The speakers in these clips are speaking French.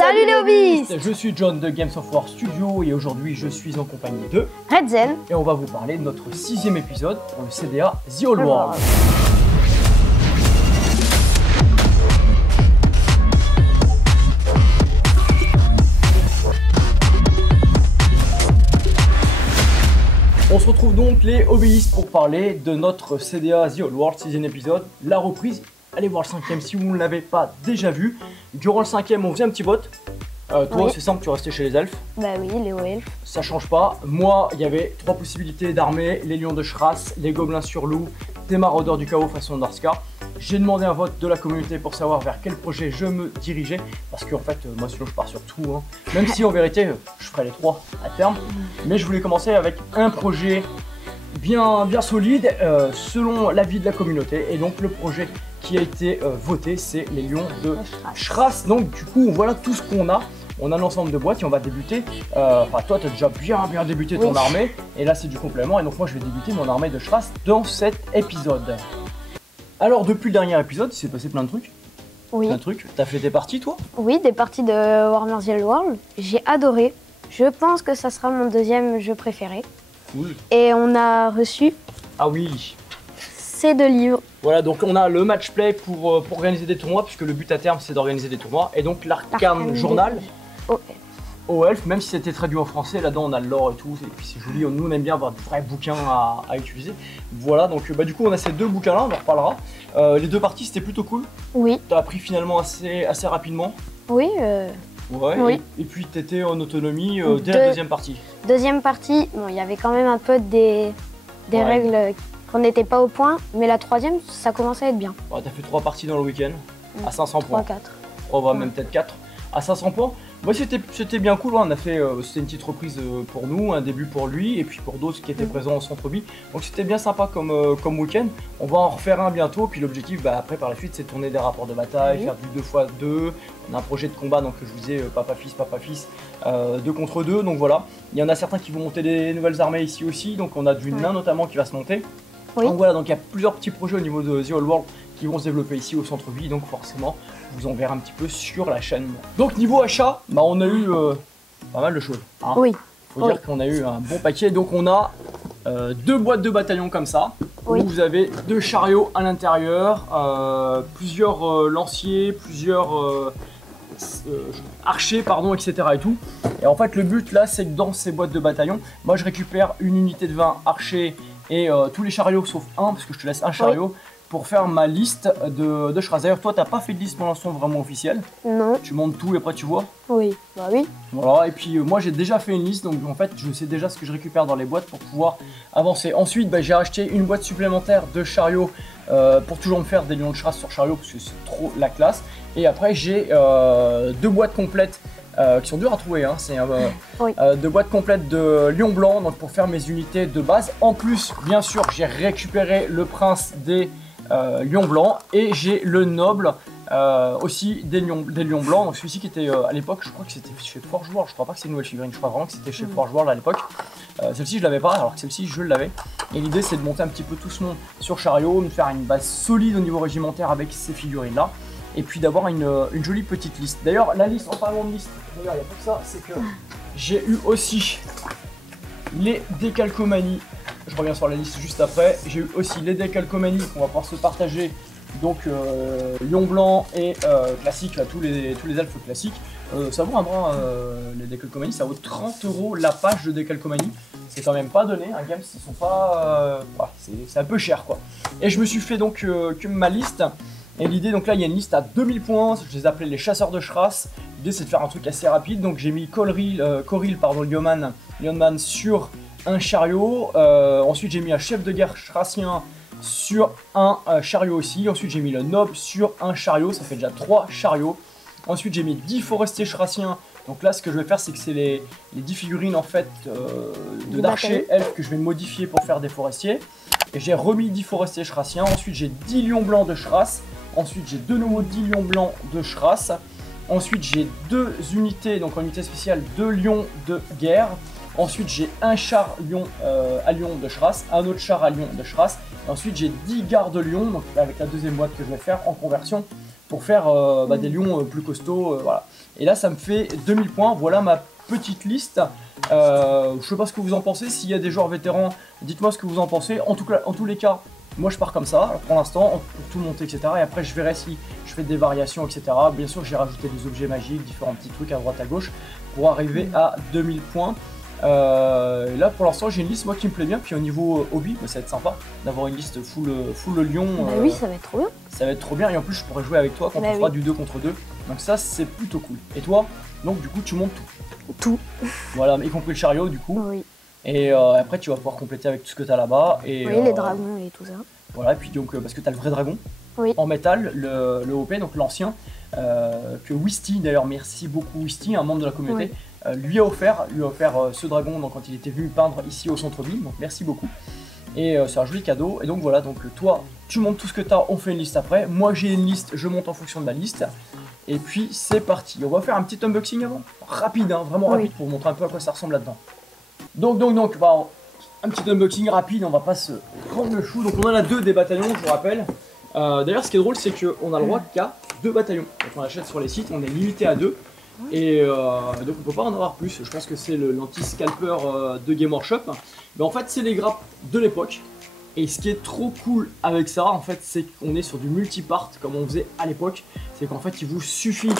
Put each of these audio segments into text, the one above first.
Salut les hobbyistes! Je suis John de Games of War Studio et aujourd'hui je suis en compagnie de Redzen et on va vous parler de notre 6e épisode pour le CDA The Old World. On se retrouve donc les hobbyistes pour parler de notre CDA The Old World 6e épisode, la reprise. Allez voir le 5e si vous ne l'avez pas déjà vu. Durant le 5e on faisait un petit vote. Toi oui. c'est simple, tu restais chez les elfes. Bah oui, les elfes. Ça change pas. Moi il y avait 3 possibilités d'armée, les lions de Shras, les gobelins sur loup, des maraudeurs du chaos façon Darska. J'ai demandé un vote de la communauté pour savoir vers quel projet je me dirigeais. Parce qu'en fait moi sinon je pars sur tout hein. Même si en vérité je ferai les 3 à terme. Mais je voulais commencer avec un projet bien solide selon l'avis de la communauté. Et donc le projet qui a été voté, c'est les lions de Shras. Donc du coup voilà tout ce qu'on a. On a l'ensemble de boîtes et on va débuter. Enfin toi tu as déjà bien débuté ton armée. Et là c'est du complément. Et donc moi je vais débuter mon armée de Shras dans cet épisode. Alors depuis le dernier épisode, il s'est passé plein de trucs. Oui. Plein de trucs. T'as fait tes parties toi? Oui, des parties de Warhammer The Old World. J'ai adoré. Je pense que ça sera mon deuxième jeu préféré. Cool. Et on a reçu Ah oui. ces 2 livres. Voilà, donc on a le match play pour organiser des tournois, puisque le but à terme c'est d'organiser des tournois. Et donc l'Arcane Journal au elf, même si c'était traduit en français, là-dedans on a le lore et tout, et puis c'est joli, nous on aime bien avoir de vrais bouquins à utiliser. Voilà, donc du coup on a ces 2 bouquins-là, on en reparlera. Les 2 parties c'était plutôt cool. Oui. T'as appris finalement assez rapidement. Oui. Ouais, oui. Et puis t'étais en autonomie dès la deuxième partie. Deuxième partie, bon, il y avait quand même un peu des règles qu'on n'était pas au point, mais la troisième, ça commençait à être bien. Ouais, t'as fait 3 parties dans le week-end, à 500 points. 3-4. On va même peut-être 4 à 500 points. Moi c'était bien cool, on a fait, c'était une petite reprise pour nous, un début pour lui et puis pour d'autres qui étaient présents au centre-ville. Donc c'était bien sympa comme week-end. On va en refaire un bientôt, puis l'objectif après par la suite c'est de tourner des rapports de bataille, faire du 2x2. On a un projet de combat, donc je vous disais papa-fils, 2 contre 2, donc voilà. Il y en a certains qui vont monter des nouvelles armées ici aussi, donc on a du nain notamment qui va se monter. Oui. Donc voilà, donc il y a plusieurs petits projets au niveau de The Old World qui vont se développer ici au centre-ville, donc forcément vous en verrez un petit peu sur la chaîne. Donc niveau achat, on a eu pas mal de choses. Hein. Oui. Faut dire qu'on a eu un bon paquet, donc on a 2 boîtes de bataillons comme ça, où vous avez 2 chariots à l'intérieur, plusieurs lanciers, plusieurs archers, pardon, etc. et tout. Et en fait le but là c'est que dans ces boîtes de bataillons, moi je récupère une unité de 20 archers et tous les chariots sauf un, parce que je te laisse un chariot. Pour faire ma liste de Shras. D'ailleurs, toi, t'as pas fait de liste pour l'instant vraiment officielle. Non. Tu montes tout et après tu vois. Oui, bah oui. Voilà, et puis moi j'ai déjà fait une liste, donc en fait je sais déjà ce que je récupère dans les boîtes pour pouvoir avancer. Ensuite, j'ai acheté une boîte supplémentaire de chariots pour toujours me faire des lions de Shras sur chariot parce que c'est trop la classe. Et après, j'ai 2 boîtes complètes qui sont dures à trouver, hein. C'est 2 boîtes complètes de lions blancs, donc pour faire mes unités de base. En plus, bien sûr, j'ai récupéré le prince des lion blanc et j'ai le noble aussi des lions blancs. Donc celui-ci qui était à l'époque, je crois que c'était chez Forge World, je crois pas que c'est une nouvelle figurine, je crois vraiment que c'était chez Forge World à l'époque. Celle-ci je l'avais pas, alors que celle-ci je l'avais. Et l'idée c'est de monter un petit peu tout ce monde sur chariot, de faire une base solide au niveau régimentaire avec ces figurines là. Et puis d'avoir une jolie petite liste. D'ailleurs la liste, en parlant de liste, d'ailleurs il n'y a pas que ça, c'est que j'ai eu aussi les décalcomanies. Je reviens sur la liste juste après. J'ai eu aussi les décalcomanies qu'on va pouvoir se partager. Donc lion blanc et classique, là, tous les elfes classiques. Ça vaut un bras les décalcomanies, ça vaut 30 € la page de décalcomanie. C'est quand même pas donné, un games, ils sont pas. C'est un peu cher quoi. Et je me suis fait donc que ma liste. Et l'idée, donc là il y a une liste à 2000 points, je les appelais les chasseurs de Shras. L'idée c'est de faire un truc assez rapide, donc j'ai mis Coril, Lionman sur un chariot. Ensuite j'ai mis un chef de guerre Shrassien sur un chariot aussi. Ensuite j'ai mis le noble sur un chariot, ça fait déjà 3 chariots. Ensuite j'ai mis 10 forestiers Shrassiens. Donc là ce que je vais faire c'est que c'est les 10 figurines en fait d'archers elfes que je vais modifier pour faire des forestiers. Et j'ai remis 10 forestiers Shrassiens. Ensuite j'ai 10 lions blancs de Shras. Ensuite j'ai de nouveau 10 lions blancs de Shras. Ensuite j'ai 2 unités, donc en unité spéciale 2 lions de guerre. Ensuite j'ai un char lion à lion de Shras, un autre char à lion de Shras. Et ensuite j'ai 10 gardes lions, donc avec la deuxième boîte que je vais faire en conversion pour faire des lions plus costauds, voilà. Et là, ça me fait 2000 points. Voilà ma petite liste. Je sais pas ce que vous en pensez. S'il y a des joueurs vétérans, dites-moi ce que vous en pensez. En tous les cas, moi je pars comme ça pour l'instant, pour tout monter, etc. Et après, je verrai si je fais des variations, etc. Bien sûr, j'ai rajouté des objets magiques, différents petits trucs à droite à gauche pour arriver à 2000 points. Là pour l'instant j'ai une liste moi qui me plaît bien, puis au niveau hobby ça va être sympa d'avoir une liste full Lyon. Bah oui, ça va être trop bien. Ça va être trop bien, et en plus je pourrais jouer avec toi quand on fera du 2 contre 2. Donc ça c'est plutôt cool. Et toi, donc du coup tu montes tout. Voilà, y compris le chariot du coup. Oui. Et après tu vas pouvoir compléter avec tout ce que tu as là-bas. Et, oui, les dragons et tout ça. Voilà, et puis donc parce que tu as le vrai dragon. Oui. En métal, le OP, donc l'ancien, que Wisty, d'ailleurs merci beaucoup Wisty, un membre de la communauté, lui a offert ce dragon donc, quand il était venu peindre ici au centre-ville, donc merci beaucoup. Et c'est un joli cadeau, et donc voilà, donc toi tu montes tout ce que tu as, on fait une liste après, moi j'ai une liste, je monte en fonction de la liste, et puis c'est parti. On va faire un petit unboxing avant, rapide, hein, vraiment rapide, pour vous montrer un peu à quoi ça ressemble là-dedans. Donc, bah, un petit unboxing rapide, on va pas se prendre le chou. Donc on en a 2 des bataillons, je vous rappelle. D'ailleurs ce qui est drôle c'est qu'on a le droit qu'à 2 bataillons. Donc on achète sur les sites, on est limité à 2. Et donc on peut pas en avoir plus. Je pense que c'est l'anti-scalper de Game Workshop. Mais en fait c'est les grappes de l'époque. Et ce qui est trop cool avec ça en fait c'est qu'on est sur du multipart comme on faisait à l'époque. C'est qu'en fait il vous suffit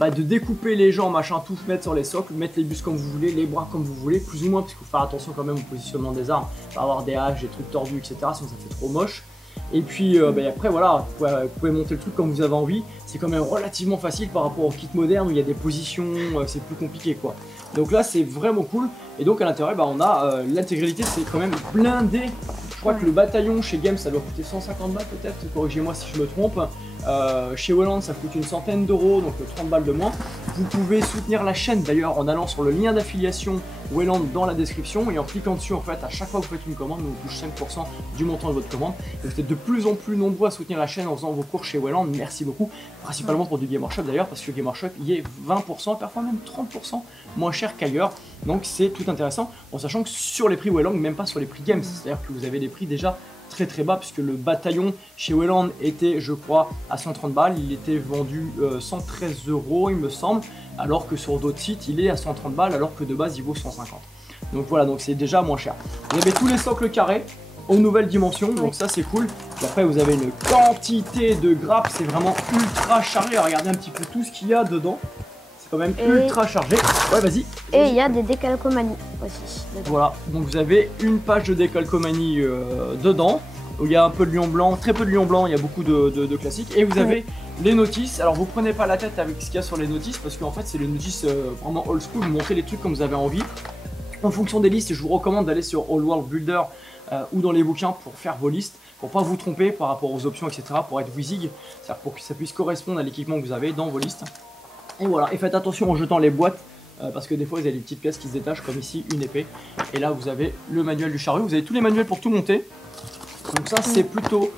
de découper les gens, machin, tout mettre sur les socles, mettre les bustes comme vous voulez, les bras comme vous voulez, plus ou moins, parce qu'il faut faire attention quand même au positionnement des armes, pas avoir des haches, des trucs tordus, etc. Sinon ça fait trop moche. Et puis après voilà, vous pouvez monter le truc comme vous avez envie. C'est quand même relativement facile par rapport au kit moderne où il y a des positions, c'est plus compliqué quoi. Donc là c'est vraiment cool. Et donc à l'intérieur on a l'intégralité, c'est quand même blindé. Je crois que le bataillon chez Game ça doit coûter 150 balles peut-être, corrigez-moi si je me trompe. Chez Wayland ça coûte une centaine d'euros, donc 30 balles de moins. Vous pouvez soutenir la chaîne d'ailleurs en allant sur le lien d'affiliation Wayland dans la description, et en cliquant dessus en fait à chaque fois que vous faites une commande, on touche 5% du montant de votre commande. Et vous êtes de plus en plus nombreux à soutenir la chaîne en faisant vos cours chez Wayland, merci beaucoup, principalement pour du Game Workshop d'ailleurs, parce que Game Workshop y est 20%, parfois même 30% moins cher qu'ailleurs, donc c'est tout intéressant, en sachant que sur les prix Wayland, même pas sur les prix Games, c'est-à-dire que vous avez des prix déjà très bas, puisque le bataillon chez Wayland était je crois à 130 balles, il était vendu 113 euros il me semble, alors que sur d'autres sites il est à 130 balles alors que de base il vaut 150. Donc voilà, donc c'est déjà moins cher. Vous avez tous les socles carrés aux nouvelles dimensions, donc ça c'est cool. Et après vous avez une quantité de grappes, c'est vraiment ultra chargé. Regardez un petit peu tout ce qu'il y a dedans. C'est quand même ultra chargé. Ouais, vas-y. Et il y a des décalcomanies aussi. Dedans. Voilà, donc vous avez une page de décalcomanie dedans, où il y a un peu de lion blanc, très peu de lion blanc, il y a beaucoup de classiques. Et vous avez les notices. Alors vous prenez pas la tête avec ce qu'il y a sur les notices, parce qu'en fait c'est les notices vraiment old school, vous montrez les trucs comme vous avez envie. En fonction des listes, je vous recommande d'aller sur All World Builder ou dans les bouquins pour faire vos listes, pour pas vous tromper par rapport aux options, etc. pour être wizig, c'est-à-dire pour que ça puisse correspondre à l'équipement que vous avez dans vos listes. Et voilà, et faites attention en jetant les boîtes, parce que des fois vous avez des petites pièces qui se détachent, comme ici une épée. Et là vous avez le manuel du chariot, vous avez tous les manuels pour tout monter. Donc ça c'est plutôt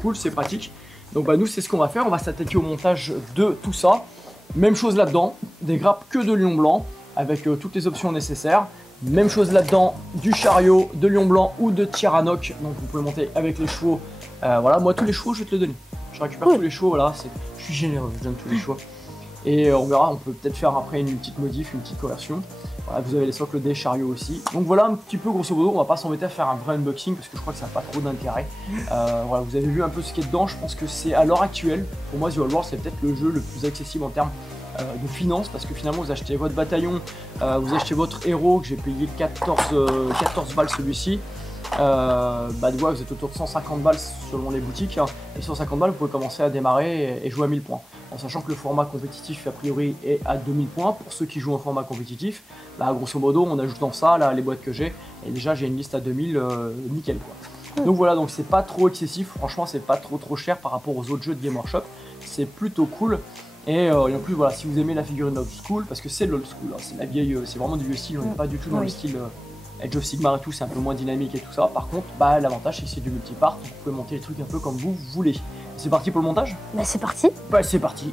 cool, c'est pratique. Donc nous c'est ce qu'on va faire, on va s'attaquer au montage de tout ça. Même chose là-dedans, des grappes que de lion blanc, avec toutes les options nécessaires. Même chose là-dedans, du chariot, de lion blanc ou de Tyrannoc. Donc vous pouvez monter avec les chevaux. Voilà, moi tous les chevaux je vais te les donner. Je récupère tous les chevaux, voilà, je suis généreux, je donne tous les chevaux. Et on verra, on peut peut-être faire après une petite modif, une petite conversion. Voilà, vous avez les socles des chariots aussi. Donc voilà un petit peu grosso modo, on va pas s'embêter à faire un vrai unboxing parce que je crois que ça n'a pas trop d'intérêt. Voilà, vous avez vu un peu ce qui est dedans, je pense que c'est à l'heure actuelle, pour moi The Old World c'est peut-être le jeu le plus accessible en termes de finances, parce que finalement vous achetez votre bataillon, vous achetez votre héros que j'ai payé 14 balles celui-ci. Vous êtes autour de 150 balles selon les boutiques, hein, et 150 balles vous pouvez commencer à démarrer et jouer à 1000 points. En sachant que le format compétitif a priori est à 2000 points pour ceux qui jouent en format compétitif. Grosso modo en ajoutant ça, là, les boîtes que j'ai, et déjà j'ai une liste à 2000, nickel quoi. Donc voilà, donc c'est pas trop excessif, franchement c'est pas trop cher par rapport aux autres jeux de Game Workshop, c'est plutôt cool. Et en plus voilà, si vous aimez la figurine old school, parce que c'est l'old school, hein, c'est la vieille, c'est vraiment du vieux style, on n'est pas du tout dans le style Age of Sigmar et tout, c'est un peu moins dynamique et tout ça. Par contre, l'avantage c'est que c'est du multipart, vous pouvez monter les trucs un peu comme vous voulez. C'est parti pour le montage? C'est parti. C'est parti.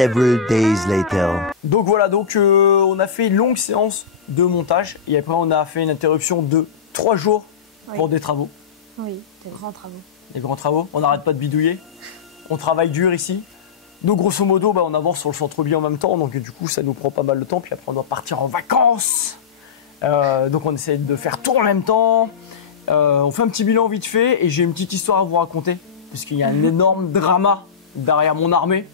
Several days later. Donc voilà, on a fait une longue séance de montage et après on a fait une interruption de 3 jours pour des travaux. Oui, des grands travaux. Des grands travaux, on n'arrête pas de bidouiller. On travaille dur ici. Donc grosso modo, on avance sur le centre-ville en même temps, donc du coup ça nous prend pas mal de temps, puis après on doit partir en vacances. Donc on essaie de faire tout en même temps. On fait un petit bilan vite fait et j'ai une petite histoire à vous raconter, parce qu'il y a un énorme drama derrière mon armée.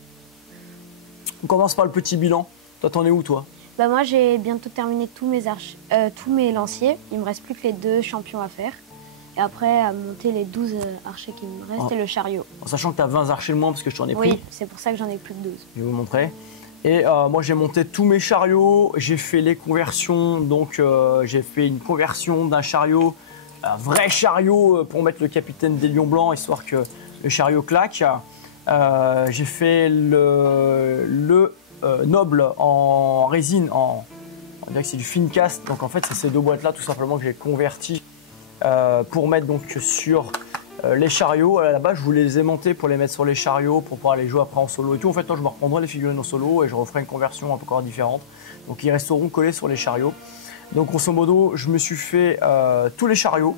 On commence par le petit bilan. Toi t'en es où toi? Bah moi j'ai bientôt terminé tous mes lanciers, il me reste plus que les 2 champions à faire. Et après, à monter les 12 archers qui me restent et le chariot. En sachant que tu as 20 archers de moins parce que je t'en ai pris. Oui, c'est pour ça que j'en ai plus que 12. Je vais vous montrer. Et moi, j'ai monté tous mes chariots. J'ai fait les conversions. Donc, j'ai fait une conversion d'un chariot, un vrai chariot pour mettre le capitaine des Lions Blancs, histoire que le chariot claque. J'ai fait le noble en résine, on dirait que c'est du Fincast. Donc, en fait, c'est ces 2 boîtes-là, tout simplement, que j'ai converti. Pour mettre donc sur les chariots. À la base, je voulais les aimanter pour les mettre sur les chariots pour pouvoir les jouer après en solo et tout. En fait, moi, je me reprendrai les figurines en solo et je referai une conversion encore différente. Donc, ils resteront collés sur les chariots. Donc, grosso modo, je me suis fait tous les chariots.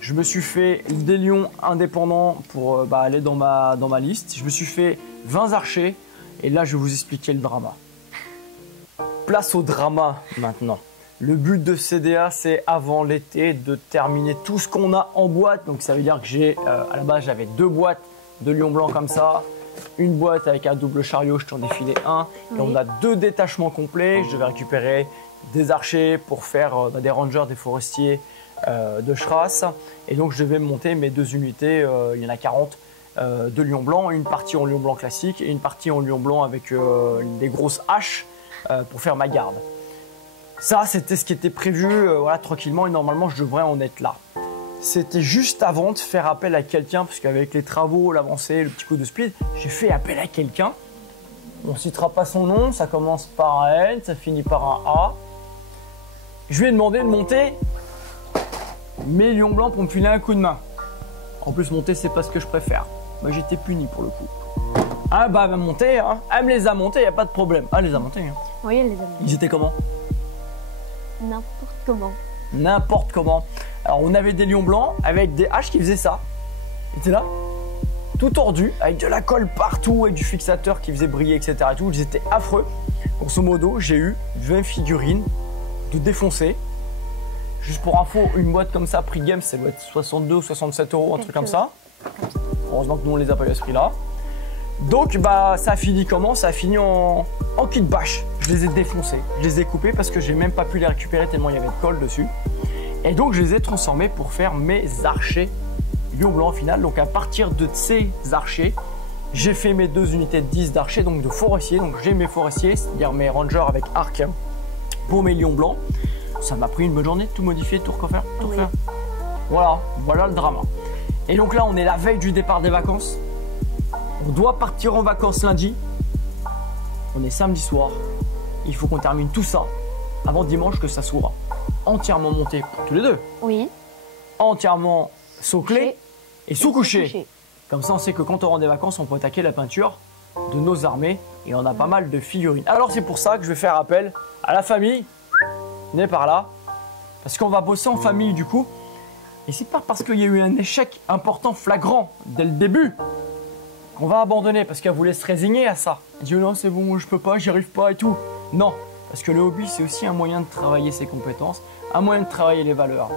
Je me suis fait des lions indépendants pour aller dans ma liste. Je me suis fait 20 archers. Et là, je vais vous expliquer le drama. Place au drama maintenant. Le but de CDA, c'est avant l'été de terminer tout ce qu'on a en boîte. Donc ça veut dire que j'ai, à la base, j'avais 2 boîtes de lions blancs comme ça. Une boîte avec un double chariot, je t'en ai filé un. Et on a 2 détachements complets. Je devais récupérer des archers pour faire des rangers, des forestiers de Schras. Et donc je devais monter mes 2 unités, il y en a 40, de lions blancs. Une partie en lion blanc classique et une partie en lion blanc avec des grosses haches pour faire ma garde. Ça, c'était ce qui était prévu voilà, tranquillement et normalement, je devrais en être là. C'était juste avant de faire appel à quelqu'un, parce qu'avec les travaux, l'avancée, le petit coup de speed, j'ai fait appel à quelqu'un. On ne citera pas son nom, ça commence par un N, ça finit par un A. Je lui ai demandé de monter mes lions blancs pour me filer un coup de main. En plus, monter, c'est pas ce que je préfère. Moi, j'étais puni pour le coup. Ah bah, elle va monter, hein. Elle me les a montés, il n'y a pas de problème. Ah, elle les a montés. Hein. Oui, elle les a montés. Ils étaient comment? N'importe comment. N'importe comment. Alors on avait des lions blancs avec des haches qui faisaient ça. Ils étaient là, tout tordus, avec de la colle partout, avec du fixateur qui faisait briller, etc. Et tout. Ils étaient affreux. Grosso modo, j'ai eu 20 figurines de défoncer. Juste pour info, une boîte comme ça, prix game, ça doit être 62 ou 67 €, un truc comme ça. Heureusement que nous on les a pas eu à ce prix-là. Donc bah ça a fini comment? Ça a fini en kit bâche. Je les ai défoncés, je les ai coupés parce que j'ai même pas pu les récupérer tellement il y avait de colle dessus. Et donc je les ai transformés pour faire mes archers lion blanc au final. Donc à partir de ces archers, j'ai fait mes 2 unités de 10 d'archers, donc de forestiers. Donc j'ai mes forestiers, c'est-à-dire mes rangers avec arc pour mes lions blancs. Ça m'a pris une bonne journée de tout modifier, tout refaire, tout refaire. Voilà le drama. Et donc là on est la veille du départ des vacances. On doit partir en vacances lundi. On est samedi soir. Il faut qu'on termine tout ça avant dimanche, que ça soit entièrement monté pour tous les 2. Oui. Entièrement sous-clé et sous-couché. Comme ça, on sait que quand on rend des vacances, on peut attaquer la peinture de nos armées et on a pas mal de figurines. Alors c'est pour ça que je vais faire appel à la famille. Venez par là. Parce qu'on va bosser en famille du coup. Et c'est pas parce qu'il y a eu un échec important, flagrant, dès le début, qu'on va abandonner parce qu'elle voulait se résigner à ça. Elle dit non c'est bon, je peux pas, j'y arrive pas et tout. Non, parce que le hobby c'est aussi un moyen de travailler ses compétences, un moyen de travailler les valeurs.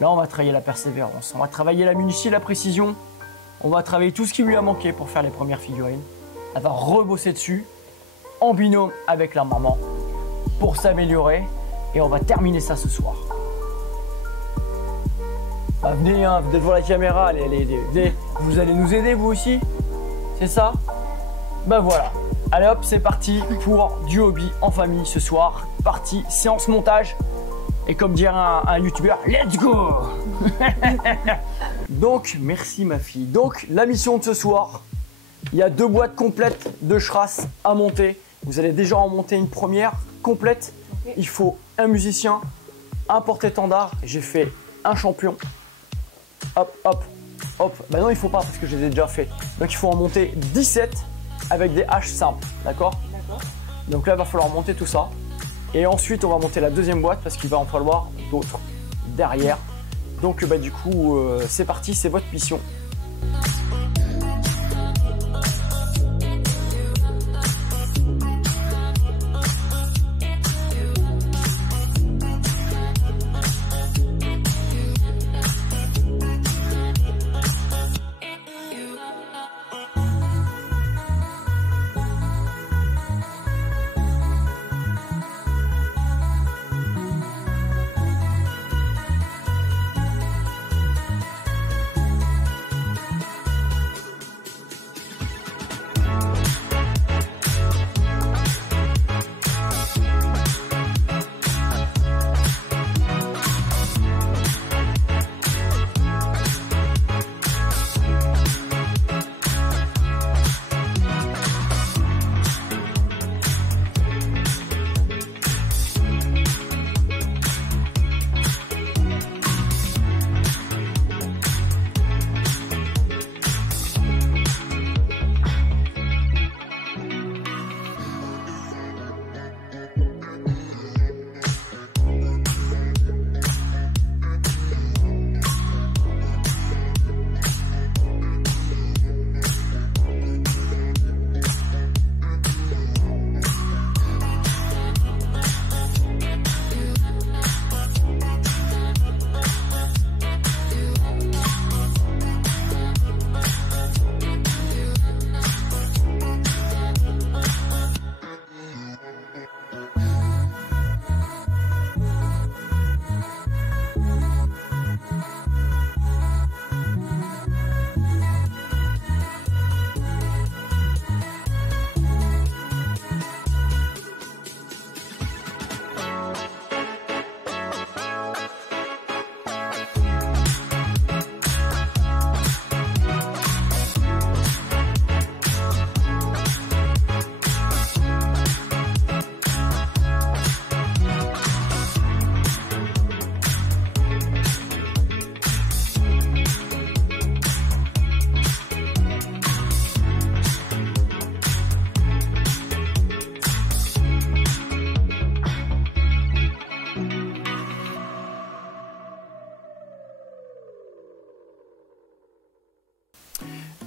Là on va travailler la persévérance, on va travailler la minutie, la précision, on va travailler tout ce qui lui a manqué pour faire les premières figurines. Elle va rebosser dessus en binôme avec la maman pour s'améliorer et on va terminer ça ce soir. Bah, venez, hein, vous êtes devant la caméra, allez, vous allez nous aider vous aussi. C'est ça? Ben voilà. Allez hop, c'est parti pour du hobby en famille ce soir. Parti, séance montage. Et comme dirait un youtubeur, let's go. Donc, merci ma fille. Donc, la mission de ce soir, il y a 2 boîtes complètes de Schras à monter. Vous allez déjà en monter une première complète. Il faut un musicien, un porte-étendard. J'ai fait un champion. Hop, hop. Hop, bah non il faut pas parce que je les ai déjà fait. Donc il faut en monter 17 avec des haches simples, d'accord? Donc là, il va falloir monter tout ça. Et ensuite, on va monter la deuxième boîte parce qu'il va en falloir d'autres derrière. Donc bah, du coup, c'est parti, c'est votre mission.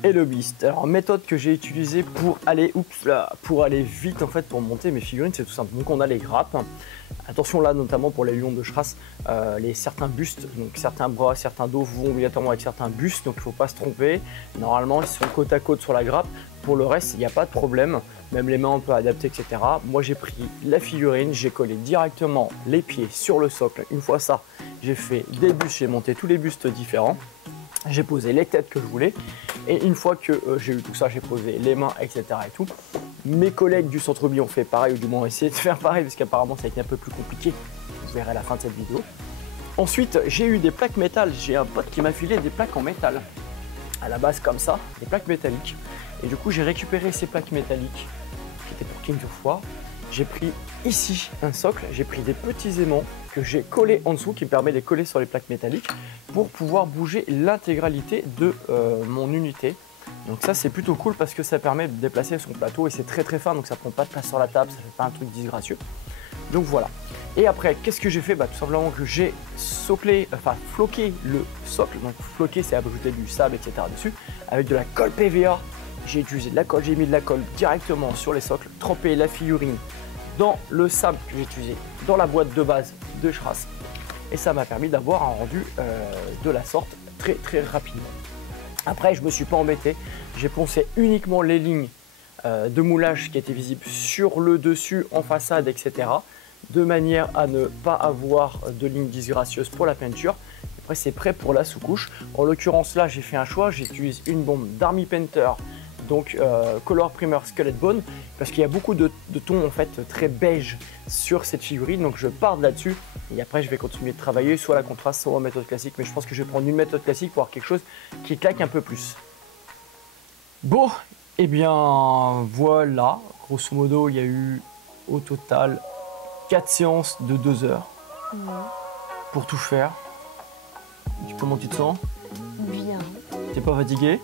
Et le beast. Alors méthode que j'ai utilisée pour aller, pour aller vite en fait pour monter mes figurines, c'est tout simple. Donc on a les grappes. Attention là notamment pour les lions de Schras, certains bustes, donc certains bras, certains dos vont obligatoirement avec certains bustes, donc il ne faut pas se tromper. Normalement ils sont côte à côte sur la grappe. Pour le reste il n'y a pas de problème. Même les mains on peut adapter, etc. Moi j'ai pris la figurine, j'ai collé directement les pieds sur le socle. Une fois ça, j'ai fait des bustes, j'ai monté tous les bustes différents. J'ai posé les têtes que je voulais et une fois que j'ai eu tout ça, j'ai posé les mains, etc. et tout. Mes collègues du centre-ville ont fait pareil, ou du moins ont essayé de faire pareil parce qu'apparemment ça a été un peu plus compliqué. Vous verrez à la fin de cette vidéo. Ensuite, j'ai eu des plaques métal. J'ai un pote qui m'a filé des plaques en métal. À la base comme ça, des plaques métalliques. Et du coup, j'ai récupéré ces plaques métalliques qui étaient pour King of War. J'ai pris ici un socle, j'ai pris des petits aimants que j'ai collés en dessous qui me permet de les coller sur les plaques métalliques pour pouvoir bouger l'intégralité de mon unité. Donc ça c'est plutôt cool parce que ça permet de déplacer son plateau et c'est très très fin donc ça prend pas de place sur la table, ça fait pas un truc disgracieux. Donc voilà. Et après qu'est-ce que j'ai fait? Tout simplement que j'ai floqué le socle. Donc floqué c'est ajouter du sable etc. dessus avec de la colle PVA. J'ai utilisé de la colle, j'ai mis de la colle directement sur les socles, trempé la figurine dans le sable que j'ai utilisé dans la boîte de base de Schras et ça m'a permis d'avoir un rendu de la sorte très très rapidement. Après je me suis pas embêté, j'ai poncé uniquement les lignes de moulage qui étaient visibles sur le dessus, en façade, etc. de manière à ne pas avoir de lignes disgracieuses pour la peinture. Après c'est prêt pour la sous-couche. En l'occurrence là j'ai fait un choix, j'utilise une bombe d'Army Painter, donc Color Primer Skelet Bone, parce qu'il y a beaucoup de tons en fait très beige sur cette figurine, donc je pars de là-dessus et après je vais continuer de travailler soit la contraste soit en méthode classique, mais je pense que je vais prendre une méthode classique pour avoir quelque chose qui claque un peu plus. Bon, et bien voilà, grosso modo il y a eu au total 4 séances de 2 heures pour tout faire. Comment tu te sens? Bien. T'es pas fatigué?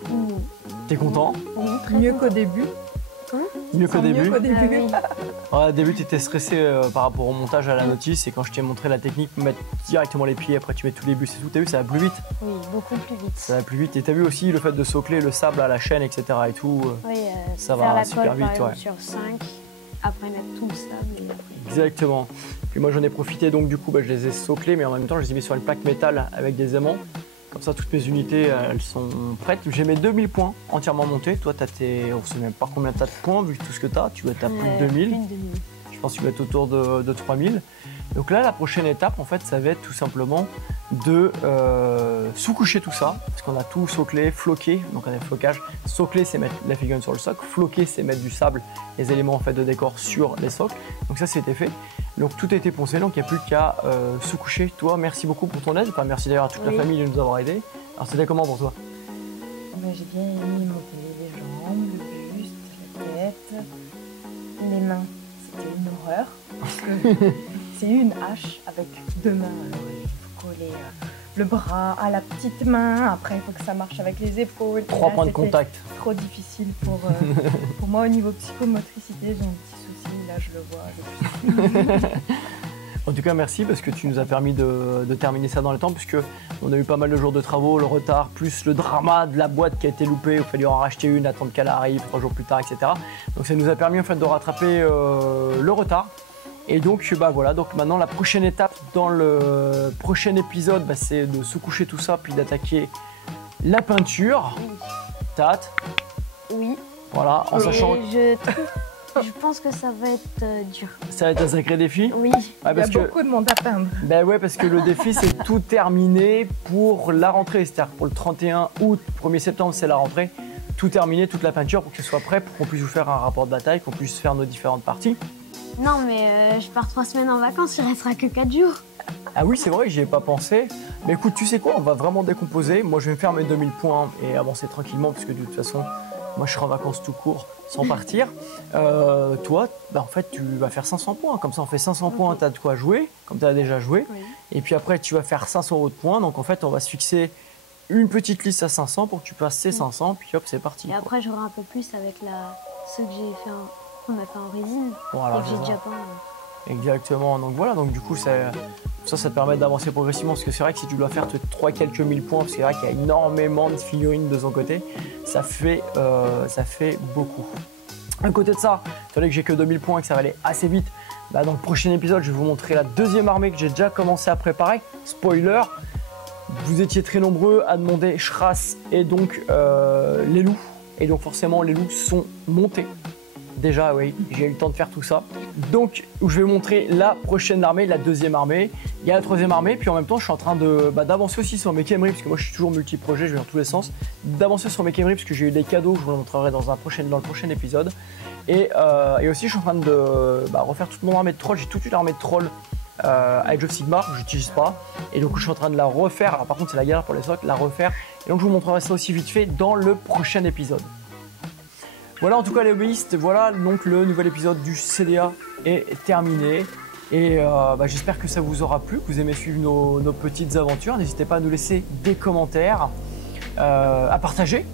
T'es content? Oui, très Mieux bien. qu'au début. Mieux qu'au début. Ah oui. Au début, tu étais stressé par rapport au montage à la notice et quand je t'ai montré la technique, mettre directement les pieds, après tu mets tous les bus et tout, t'as vu, ça va plus vite. Oui, beaucoup plus vite. Ça va plus vite. Et t'as vu aussi le fait de socler le sable à la chaîne, etc. et tout. Oui, ça faire va la super colle, vite, par exemple, ouais. sur 5, après mettre tout le sable et après... Exactement. Puis moi, j'en ai profité, donc du coup, je les ai soclés, mais en même temps, je les ai mis sur une plaque métal avec des aimants. Comme ça, toutes mes unités, elles sont prêtes. J'ai mes 2000 points entièrement montés. Toi, t'as on ne sait même pas combien t'as de points vu tout ce que t'as. Tu vas être à plus de 2000. Plus de 2000. Je pense que tu vas être autour de 3000. Donc là, la prochaine étape, en fait, ça va être tout simplement de sous-coucher tout ça. Parce qu'on a tout soclé, floqué. Donc on a le flocage. Soclé, c'est mettre la figurine sur le socle. Floqué, c'est mettre du sable, les éléments en fait, de décor sur les socles. Donc ça, c'était fait. Donc tout a été poncé, donc il n'y a plus qu'à sous-coucher. Toi, merci beaucoup pour ton aide. Enfin, merci d'ailleurs à toute la famille de nous avoir aidés. Alors c'était comment pour toi? J'ai bien aimé monter les jambes, le buste, la tête, les mains. C'était une horreur. Parce que c'est une hache avec 2 mains. Alors il faut coller le bras à la petite main. Après, il faut que ça marche avec les épaules. 3 points de contact. Trop difficile pour moi au niveau psychomotricité. J'ai un petit souci, là je le vois depuis. En tout cas, merci parce que tu nous as permis de terminer ça dans le temps, puisque on a eu pas mal de jours de travaux, le retard, plus le drama de la boîte qui a été loupée, il fallait en racheter une, attendre qu'elle arrive 3 jours plus tard, etc. Donc ça nous a permis en fait de rattraper le retard. Et donc voilà, donc maintenant la prochaine étape dans le prochain épisode, c'est de sous-coucher tout ça, puis d'attaquer la peinture. Oui. T'as hâte? Oui. Voilà, en Et sachant je pense que ça va être dur. ça va être un sacré défi. Oui. Ouais, Il y a parce que beaucoup de monde à peindre. Ben ouais, parce que le défi, c'est tout terminé pour la rentrée. C'est-à-dire pour le 31 août, 1er septembre, c'est la rentrée. Tout terminé, toute la peinture pour que ce soit prêt, pour qu'on puisse vous faire un rapport de bataille, qu'on puisse faire nos différentes parties. Non, mais je pars 3 semaines en vacances, il restera que 4 jours. Ah oui, c'est vrai, j'y ai pas pensé. Mais écoute, tu sais quoi, on va vraiment décomposer. Moi, je vais me faire mes 2000 points et avancer tranquillement, parce que de toute façon, moi, je serai en vacances tout court, sans partir. Toi, en fait, tu vas faire 500 points. Comme ça, on fait 500 points, tu as de quoi jouer, comme tu as déjà joué. Oui. Et puis après, tu vas faire 500 € de points. Donc en fait, on va se fixer une petite liste à 500 pour que tu passes ces 500. Puis hop, c'est parti. Et après, j'aurai un peu plus avec ceux que j'ai fait qu'on a fait en résine. Voilà, et que j'ai je déjà vois. peint. Exactement. Donc voilà, donc du coup, ça te permet d'avancer progressivement. Parce que c'est vrai que si tu dois faire 3 quelques mille points, parce que c'est vrai qu'il y a énormément de figurines de son côté, ça fait beaucoup. À côté de ça, étant donné que j'ai que 2000 points et que ça va aller assez vite, dans le prochain épisode, je vais vous montrer la deuxième armée que j'ai déjà commencé à préparer. Spoiler, vous étiez très nombreux à demander Shras et donc les loups. Et donc forcément, les loups sont montés. Déjà, oui, j'ai eu le temps de faire tout ça. Donc, je vais vous montrer la prochaine armée, la deuxième armée. Il y a la troisième armée, puis en même temps, je suis en train d'avancer aussi sur mes Khemri, parce que moi, je suis toujours multi-projet, je vais dans tous les sens. D'avancer sur mes Khemri, parce que j'ai eu des cadeaux, je vous le montrerai dans le prochain épisode. Et aussi, je suis en train de refaire toute mon armée de trolls. J'ai toute une armée de trolls avec Age of Sigmar, que je n'utilise pas. Et donc, je suis en train de la refaire. Alors, par contre, c'est la galère pour les socles, la refaire. Et donc, je vous montrerai ça aussi vite fait dans le prochain épisode. Voilà en tout cas les hobbyistes, voilà donc le nouvel épisode du CDA est terminé et j'espère que ça vous aura plu, que vous aimez suivre nos petites aventures. N'hésitez pas à nous laisser des commentaires, à partager,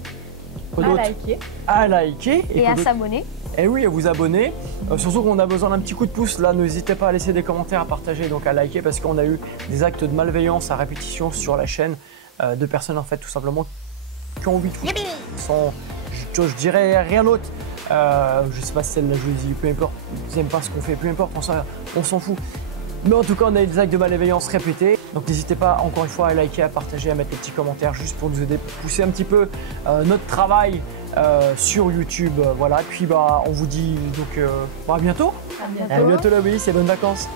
à liker Et à s'abonner. Et oui, à vous abonner. Surtout qu'on a besoin d'un petit coup de pouce. Là, n'hésitez pas à laisser des commentaires, à partager, donc à liker, parce qu'on a eu des actes de malveillance à répétition sur la chaîne de personnes en fait tout simplement qui ont envie de foutre. Je dirais rien d'autre. Je sais pas si celle-là je vous dis, peu importe, vous n'aimez pas ce qu'on fait, peu importe, on s'en fout. Mais en tout cas, on a eu des actes de malveillance répétés. Donc n'hésitez pas encore une fois à liker, à partager, à mettre des petits commentaires juste pour nous aider, pour pousser un petit peu notre travail sur YouTube. Voilà, puis on vous dit donc à bientôt. À bientôt. À bientôt, la et bonnes vacances.